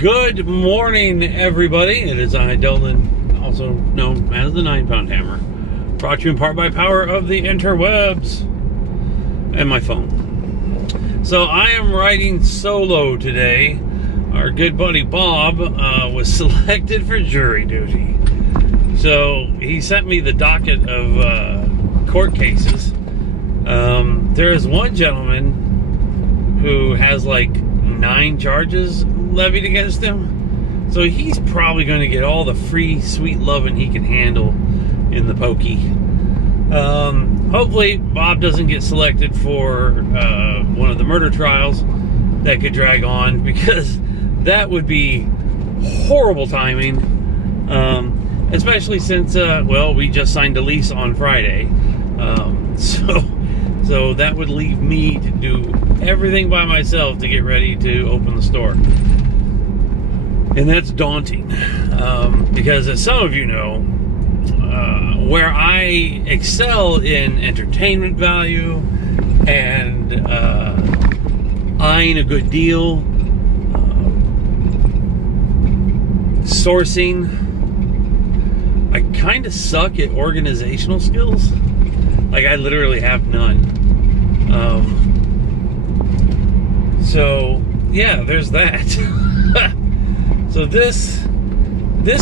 Good morning, everybody. It is I, Dylan, also known as the 9-Pound Hammer, brought to you in part by power of the interwebs and my phone. So I am riding solo today. Our good buddy Bob was selected for jury duty. So he sent me the docket of court cases. There is one gentleman who has like 9 charges levied against him. So he's probably going to get all the free sweet loving he can handle in the pokey. Hopefully Bob doesn't get selected for one of the murder trials that could drag on, because that would be horrible timing. Especially since, we just signed a lease on Friday. So that would leave me to do everything by myself to get ready to open the store. And that's daunting. Because as some of you know, where I excel in entertainment value and eyeing a good deal, sourcing, I kind of suck at organizational skills. Like, I literally have none. So yeah, there's that. So this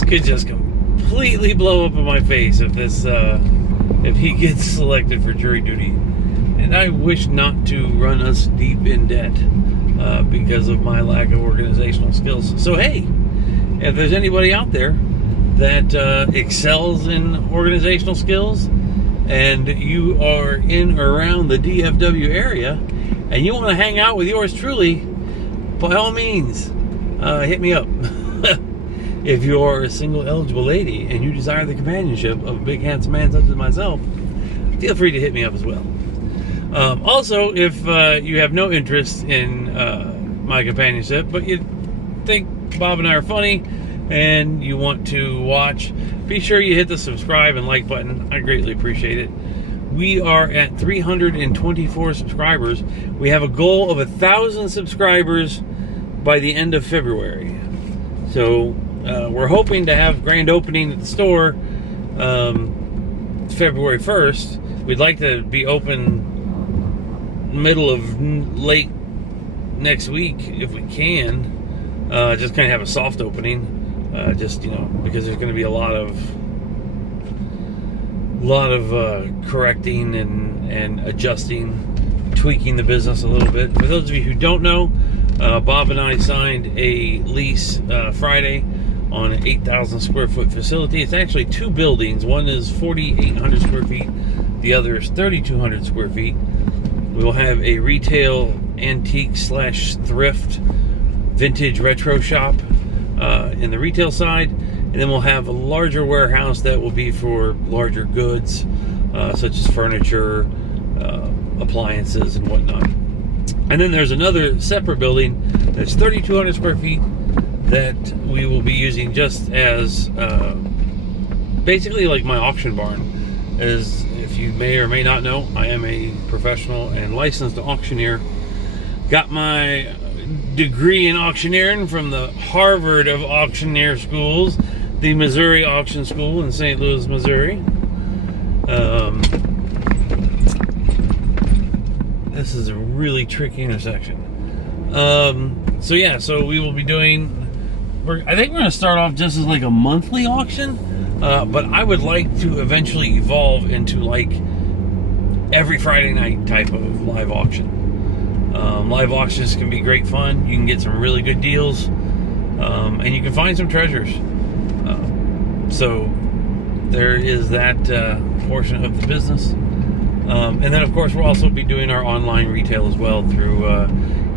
could just completely blow up in my face if he gets selected for jury duty. And I wish not to run us deep in debt because of my lack of organizational skills. So hey, if there's anybody out there that excels in organizational skills, and you are in or around the DFW area, and you want to hang out with yours truly, by all means, hit me up. If you're a single eligible lady and you desire the companionship of a big handsome man such as myself, feel free to hit me up as well. Also, if you have no interest in my companionship, but you think Bob and I are funny and you want to watch, be sure you hit the subscribe and like button. I greatly appreciate it. We are at 324 subscribers. We have a goal of 1,000 subscribers by the end of February. So we're hoping to have grand opening at the store February 1st. We'd like to be open middle of late next week if we can. Just kind of have a soft opening. Because there's going to be a lot of correcting and adjusting, tweaking the business a little bit. For those of you who don't know, Bob and I signed a lease Friday on an 8,000 square foot facility. It's actually 2 buildings. One is 4,800 square feet. The other is 3,200 square feet. We will have a retail antique / thrift vintage retro shop in the retail side, and then we'll have a larger warehouse that will be for larger goods, such as furniture, appliances, and whatnot. And then there's another separate building that's 3,200 square feet that we will be using just as basically like my auction barn. As if you may or may not know, I am a professional and licensed auctioneer. Got my degree in auctioneering from the Harvard of auctioneer schools, the Missouri Auction School in St. Louis, Missouri. This is a really tricky intersection. So we will be doing, I think we're going to start off just as like a monthly auction, but I would like to eventually evolve into like every Friday night type of live auction. Live auctions can be great fun. You can get some really good deals, and you can find some treasures. So there is that portion of the business. And then, of course, we'll also be doing our online retail as well through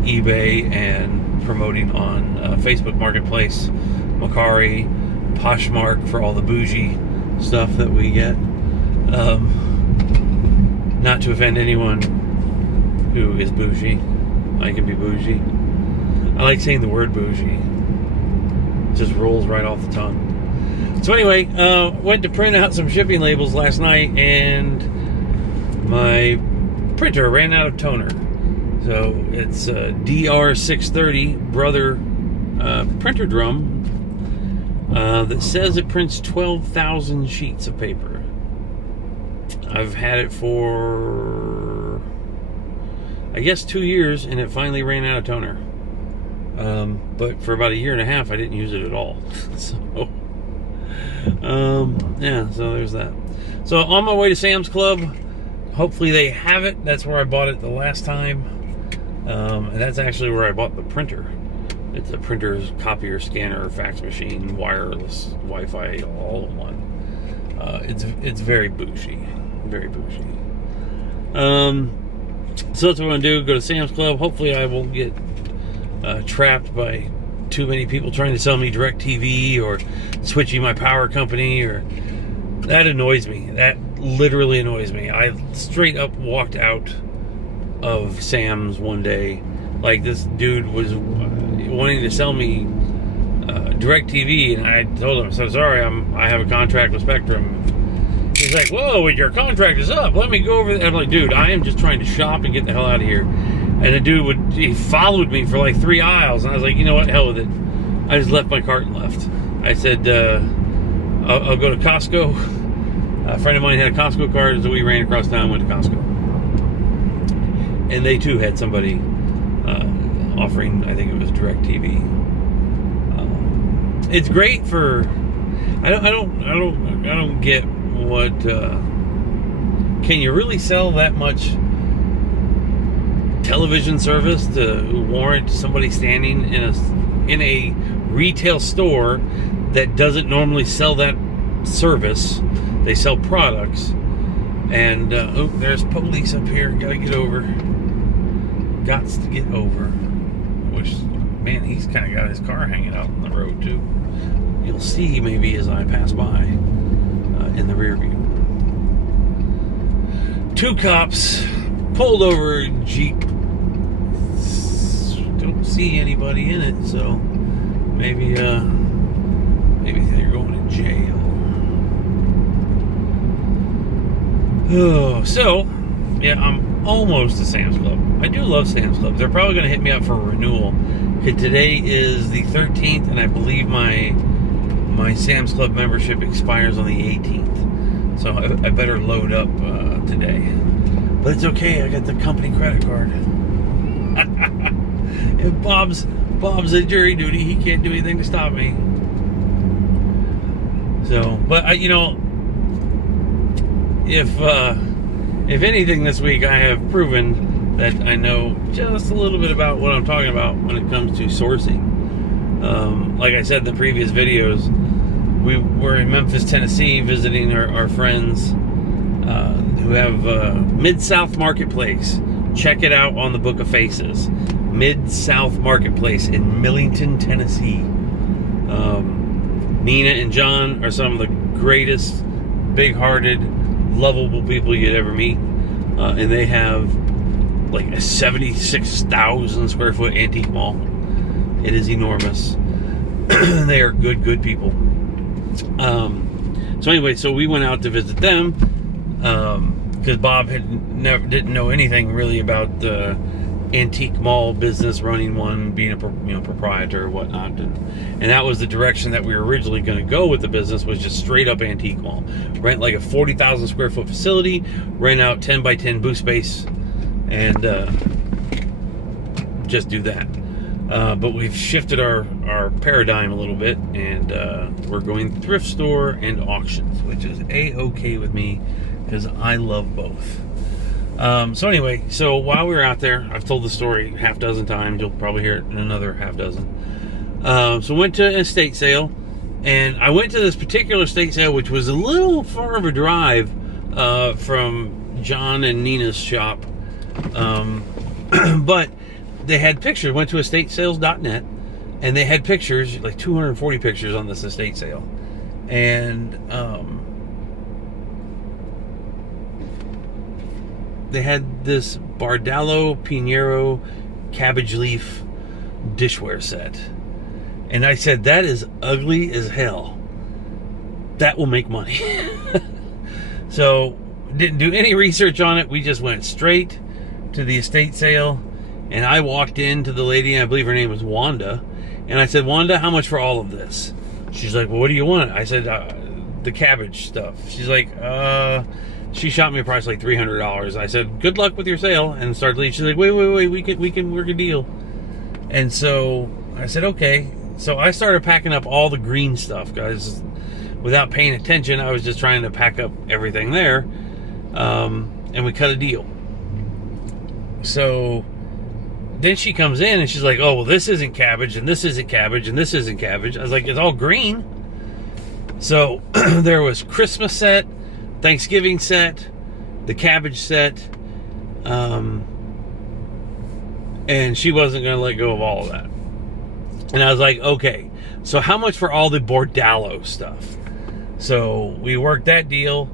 eBay and promoting on Facebook Marketplace, Macari, Poshmark for all the bougie stuff that we get. Not to offend anyone who is bougie. I can be bougie. I like saying the word bougie. It just rolls right off the tongue. So anyway, went to print out some shipping labels last night, and my printer ran out of toner. So it's DR630 Brother printer drum that says it prints 12,000 sheets of paper. I've had it for, I guess, 2 years, and it finally ran out of toner. But for about 1.5 years, I didn't use it at all. So, yeah, so there's that. So on my way to Sam's Club, hopefully they have it. That's where I bought it the last time. And that's actually where I bought the printer. It's a printer, copier, scanner, fax machine, wireless, Wi-Fi, all in one. It's very bougie, very bougie. So that's what I'm gonna do. Go to Sam's Club. Hopefully, I won't get trapped by too many people trying to sell me DirecTV or switching my power company. Or that annoys me. That literally annoys me. I straight up walked out of Sam's one day. Like, this dude was wanting to sell me DirecTV, and I told him, "So sorry, I have a contract with Spectrum." He's like, "Whoa, your contract is up. Let me go over there." I'm like, "Dude, I am just trying to shop and get the hell out of here." And the dude he followed me for like 3 aisles, and I was like, "You know what? Hell with it." I just left my cart and left. I said, I'll go to Costco. A friend of mine had a Costco card, so we ran across town and went to Costco. And they too had somebody offering, I think it was DirecTV. It's great for. I don't get what. Can you really sell that much television service to warrant somebody standing in a retail store that doesn't normally sell that service? They sell products. And oh, there's police up here. Gotta get over. Gots to get over. Which, man, he's kind of got his car hanging out on the road too. You'll see maybe as I pass by in the rear view. 2 cops pulled over a Jeep. Don't see anybody in it, so maybe they're going to jail. Oh, so yeah, I'm almost to Sam's Club. I do love Sam's Club. They're probably going to hit me up for a renewal. Today is the 13th, and I believe my Sam's Club membership expires on the 18th. So I better load up today. But it's okay. I got the company credit card. If Bob's at jury duty, he can't do anything to stop me. So, but if anything this week, I have proven that I know just a little bit about what I'm talking about when it comes to sourcing. Like I said in the previous videos, we were in Memphis, Tennessee, visiting our friends who have Mid-South Marketplace. Check it out on the Book of Faces. Mid-South Marketplace in Millington, Tennessee. Nina and John are some of the greatest, big-hearted, lovable people you'd ever meet. And they have like a 76,000 square foot antique mall. It is enormous. They are good people. So anyway, so we went out to visit them because Bob didn't know anything really about the antique mall business, running one, being a proprietor or whatnot, and that was the direction that we were originally going to go with the business, was just straight up antique mall. Rent like a 40,000 square foot facility, rent out 10 by 10 booth space, and just do that. But we've shifted our paradigm a little bit, and we're going thrift store and auctions, which is A-okay with me because I love both. So anyway, so while we were out there, I've told the story half dozen times. You'll probably hear it in another half dozen. So went to an estate sale, and I went to this particular estate sale, which was a little far of a drive from John and Nina's shop. But they had pictures. Went to estatesales.net, and they had pictures, like 240 pictures on this estate sale. And they had this Bardallo Pinheiro cabbage leaf dishware set. And I said, that is ugly as hell. That will make money. So, didn't do any research on it. We just went straight to the estate sale. And I walked into the lady, and I believe her name was Wanda. And I said, Wanda, how much for all of this? She's like, well, what do you want? I said, the cabbage stuff. She's like, she shot me a price like $300. I said, good luck with your sale, and started leaving. She's like, wait, we can work a deal. And so I said, okay. So I started packing up all the green stuff, guys. Without paying attention, I was just trying to pack up everything there. And we cut a deal. So then she comes in and she's like, oh, well, this isn't cabbage, and this isn't cabbage, and this isn't cabbage. I was like, it's all green. So there was Christmas set, Thanksgiving set, the cabbage set, and she wasn't going to let go of all of that. And I was like, okay, so how much for all the Bordalo stuff? So we worked that deal.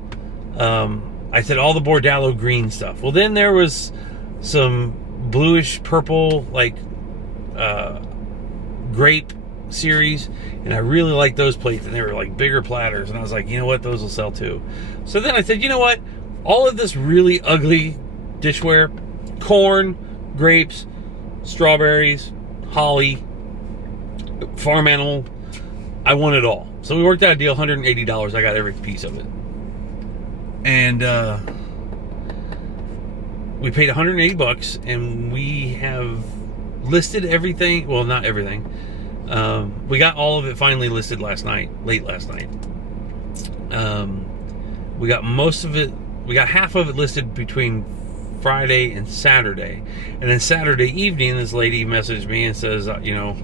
I said all the Bordalo green stuff. Well, then there was some bluish purple, like grape series, and I really liked those plates, and they were like bigger platters, and I was like, you know what, those will sell too. So then I said, you know what, all of this really ugly dishware, corn, grapes, strawberries, holly, farm animal, I want it all. So we worked out a deal, $180. I got every piece of it. And we paid $180, and we have listed everything. Well, not everything. We got all of it finally listed late last night. We got most of it, we got half of it listed between Friday and Saturday. And then Saturday evening, this lady messaged me and says, you know,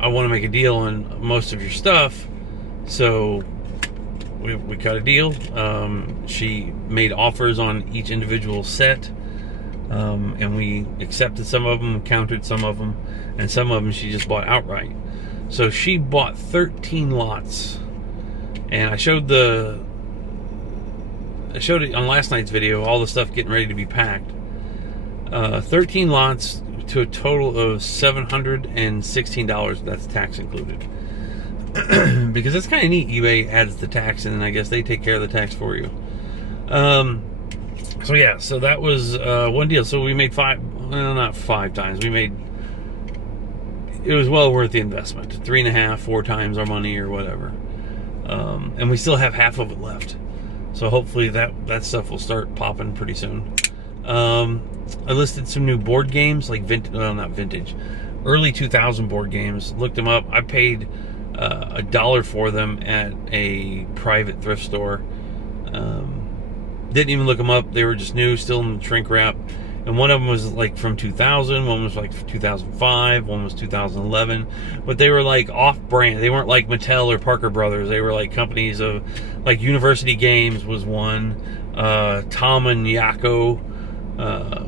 I want to make a deal on most of your stuff. So we cut a deal. She made offers on each individual set, and we accepted some of them, countered some of them, and some of them she just bought outright. So she bought 13 lots, and I showed it on last night's video, all the stuff getting ready to be packed. 13 lots to a total of $716. That's tax included. Because it's kind of neat. eBay adds the tax, and then I guess they take care of the tax for you. So yeah, so that was one deal. So we made not 5 times. It was well worth the investment. 3.5, 4 times our money or whatever. And we still have half of it left. So hopefully that stuff will start popping pretty soon. I listed some new board games, like not vintage, early 2000 board games. Looked them up. I paid $1 for them at a private thrift store. Didn't even look them up. They were just new, still in the shrink wrap. And one of them was like from 2000, one was like 2005, one was 2011. But they were like off-brand. They weren't like Mattel or Parker Brothers. They were like companies of, like University Games was one. Tom and Yako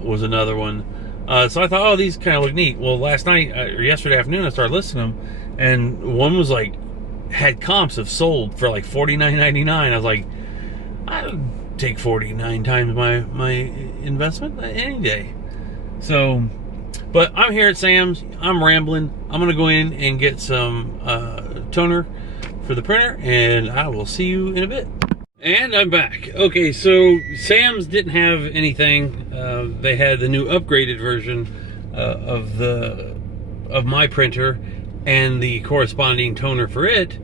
was another one. So I thought, oh, these kind of look neat. Well, last night, or yesterday afternoon, I started listing them. And one was like, had comps of sold for like $49.99. I was like, I would take 49 times my investment any day. So, but I'm here at Sam's. I'm rambling. I'm going to go in and get some toner for the printer, and I will see you in a bit. And I'm back. Okay, so Sam's didn't have anything. They had the new upgraded version of my printer and the corresponding toner for it,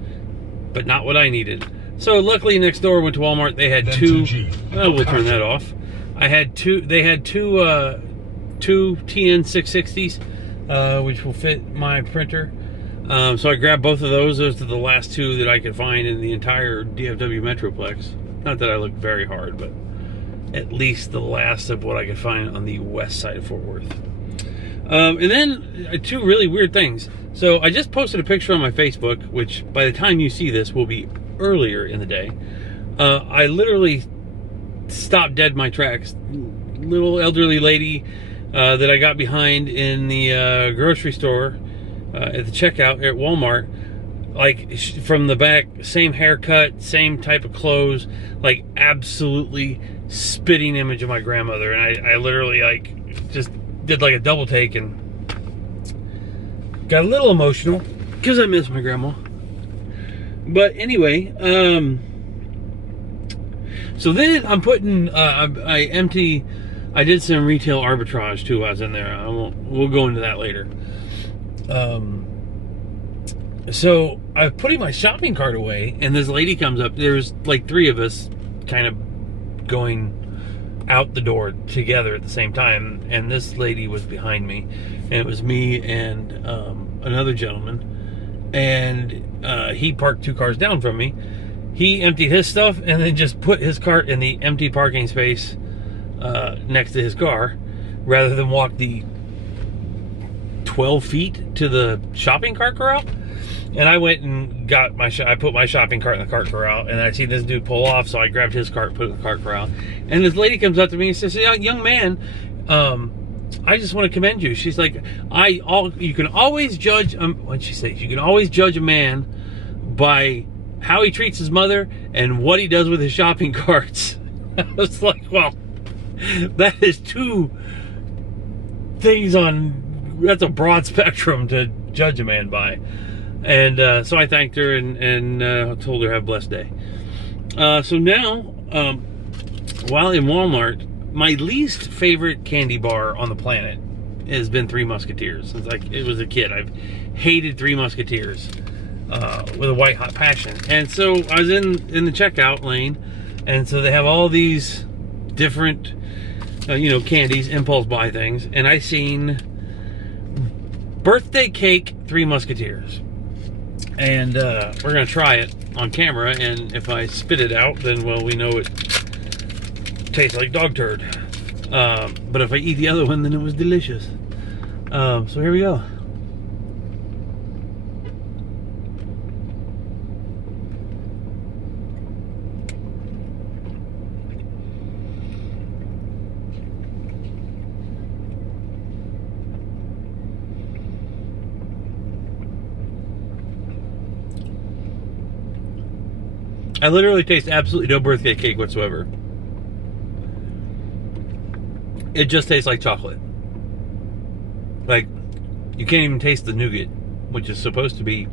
but not what I needed. So luckily next door, went to Walmart, they had two. We'll turn that off. They had two TN660s, which will fit my printer. So I grabbed both of those. Those are the last two that I could find in the entire DFW Metroplex. Not that I looked very hard, but at least the last of what I could find on the west side of Fort Worth. And then two really weird things. So I just posted a picture on my Facebook, which by the time you see this will be earlier in the day. I literally stopped dead in my tracks. Little elderly lady that I got behind in the grocery store at the checkout at Walmart, like from the back, same haircut, same type of clothes, like absolutely spitting image of my grandmother. And I literally like just did like a double take and got a little emotional because I miss my grandma. But anyway, so then I'm putting, I did some retail arbitrage too while I was in there. We'll go into that later. So I'm putting my shopping cart away, and this lady comes up. There's like three of us kind of going out the door together at the same time, and this lady was behind me, and it was me and another gentleman, and he parked 2 cars down from me. He emptied his stuff and then just put his cart in the empty parking space next to his car, rather than walk the 12 feet to the shopping cart corral. And I went and got I put my shopping cart in the cart corral, and I see this dude pull off, so I grabbed his cart, put it in the cart corral. And this lady comes up to me and says, young man, I just want to commend you. She's like, you can always judge, what'd she say? You can always judge a man by how he treats his mother and what he does with his shopping carts. I was like, well, that is two things that's a broad spectrum to judge a man by. And so I thanked her and told her have a blessed day. So now, while in Walmart, my least favorite candy bar on the planet has been Three Musketeers. Since it was a kid, I've hated Three Musketeers with a white hot passion. And so I was in the checkout lane, and so they have all these different candies, impulse buy things, and I seen birthday cake Three Musketeers. And we're going to try it on camera, and if I spit it out, then, well, we know it tastes like dog turd. But if I eat the other one, then it was delicious. So here we go. I literally taste absolutely no birthday cake whatsoever. It just tastes like chocolate. Like, you can't even taste the nougat, which is supposed to be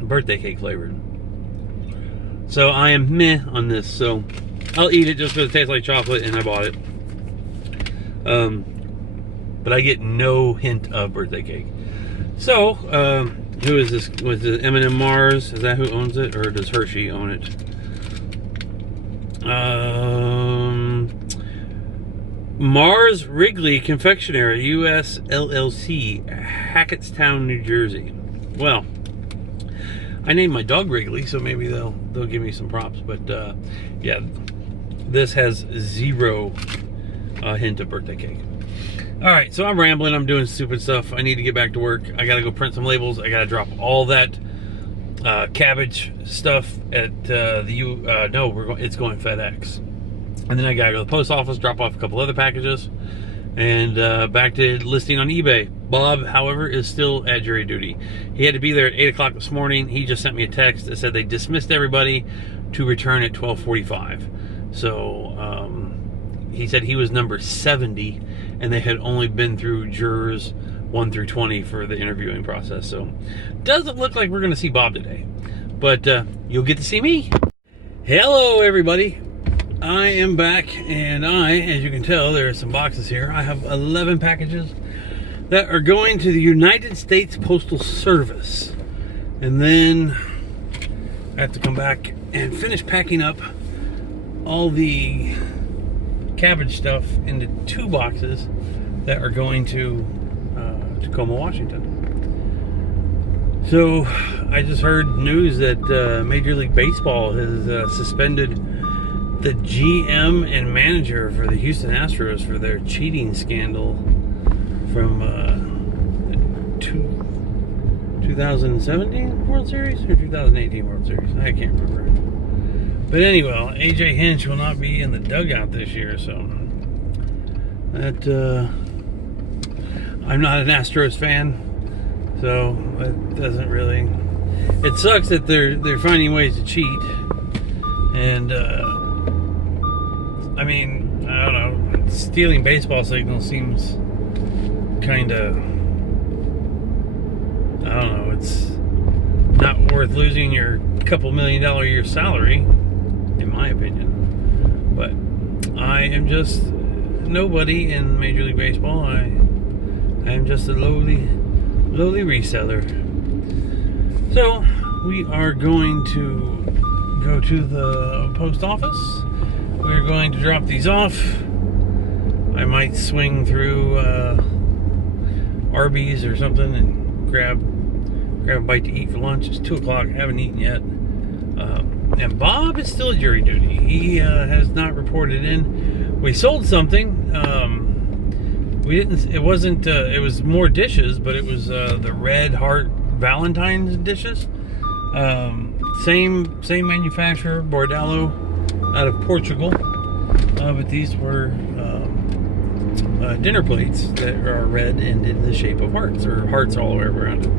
birthday cake flavored. So I am meh on this. So I'll eat it just because it tastes like chocolate and I bought it. But I get no hint of birthday cake. So, who is this? Was it M&M Mars? Is that who owns it? Or does Hershey own it? Mars Wrigley Confectionery, U.S. LLC, Hackettstown, New Jersey. Well, I named my dog Wrigley, so maybe they'll give me some props. But yeah, this has zero hint of birthday cake. All right, so I'm rambling. I'm doing stupid stuff. I need to get back to work. I gotta go print some labels. I gotta drop all that cabbage stuff at it's going FedEx. And then I gotta go to the post office, drop off a couple other packages, and back to listing on eBay. Bob, however, is still at jury duty. He had to be there at 8 o'clock this morning. He just sent me a text that said they dismissed everybody to return at 12:45. So he said he was number 70, and they had only been through jurors 1 through 20 for the interviewing process. So doesn't look like we're going to see Bob today, but you'll get to see me. Hello, everybody. I am back, and as you can tell, there are some boxes here. I have 11 packages that are going to the United States Postal Service. And then I have to come back and finish packing up all the cabbage stuff into 2 boxes that are going to Tacoma, Washington. So I just heard news that Major League Baseball has suspended the GM and manager for the Houston Astros for their cheating scandal from 2017 World Series or 2018 World Series. I can't remember. But anyway, AJ Hinch will not be in the dugout this year, so that I'm not an Astros fan, so it doesn't really. It sucks that they're finding ways to cheat, and I mean, I don't know, stealing baseball signals seems kind of, I don't know, it's not worth losing your couple $1 million a year salary, in my opinion. But I am just nobody in Major League Baseball. I am just a lowly lowly reseller. So we are going to go to the post office. We're going to drop these off. I might swing through Arby's or something and grab a bite to eat for lunch. It's 2 o'clock. I haven't eaten yet. And Bob is still at jury duty. He has not reported in. We sold something. We didn't. It wasn't. It was more dishes, but it was the Red Heart Valentine's dishes. Same manufacturer, Bordello, out of Portugal. But these were dinner plates that are red and in the shape of hearts, or hearts all the way around it.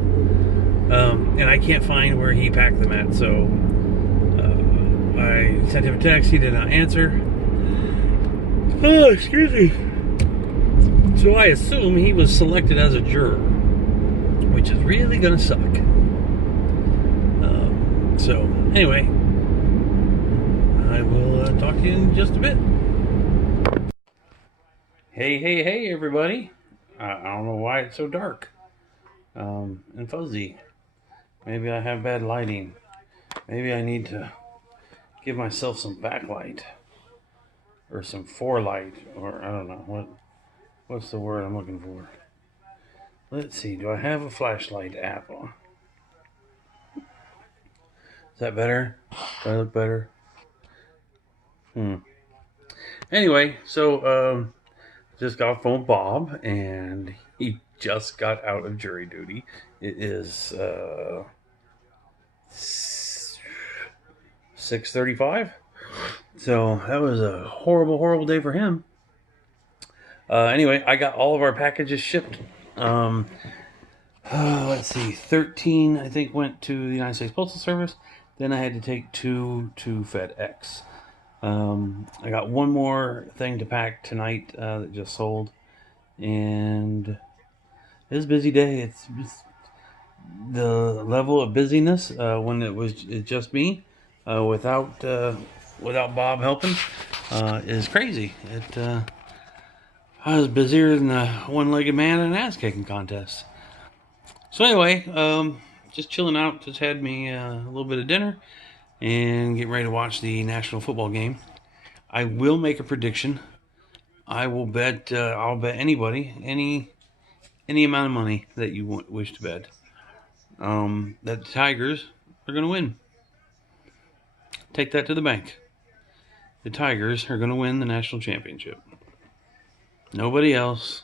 And I can't find where he packed them at, so I sent him a text. He did not answer. Oh, excuse me. So I assume he was selected as a juror, which is really gonna suck. So anyway, I will talk to you in just a bit. Hey, everybody. I don't know why it's so dark and fuzzy. Maybe I have bad lighting. Maybe I need to give myself some backlight or some forelight, or I don't know what's the word I'm looking for. Let's see. Do I have a flashlight app on? Is that better? Do I look better? Anyway, so just got off phone with Bob, and he just got out of jury duty. It is 6:35. So that was a horrible day for him. Anyway, I got all of our packages shipped. Let's see, 13 I think went to the United States Postal Service. Then I had to take 2 to FedEx. I got one more thing to pack tonight that just sold, and it's a busy day. It's the level of busyness when it's just me without Bob helping is crazy. I was busier than a one-legged man in an ass-kicking contest. So anyway, just chilling out. Just had me a little bit of dinner and getting ready to watch the national football game. I will make a prediction. I'll bet anybody any amount of money that you wish to bet that the Tigers are going to win. Take that to the bank. The Tigers are going to win the national championship. Nobody else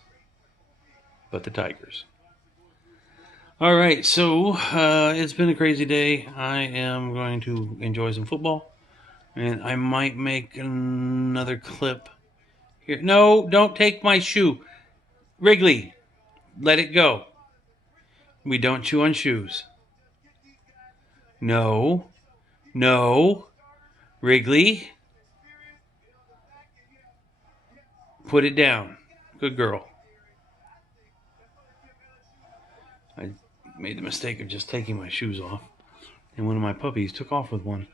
but the Tigers. All right, so it's been a crazy day. I am going to enjoy some football, and I might make another clip here. No, don't take my shoe. Wrigley, let it go. We don't chew on shoes. No. Wrigley, put it down. Good girl. I made the mistake of just taking my shoes off, and one of my puppies took off with one.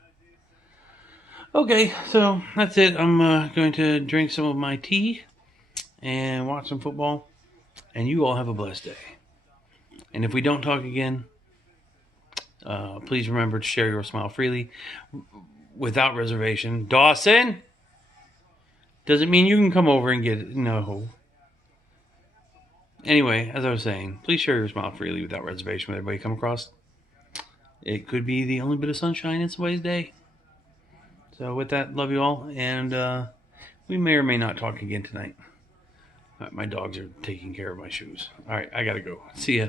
Okay, so that's it. I'm going to drink some of my tea and watch some football, and you all have a blessed day. And if we don't talk again, please remember to share your smile freely without reservation. Dawson, doesn't mean you can come over and get it. No. Anyway, as I was saying, please share your smile freely without reservation with everybody you come across. It could be the only bit of sunshine in somebody's day. So with that, love you all, and we may or may not talk again tonight. My dogs are taking care of my shoes. All right, I gotta go. See ya.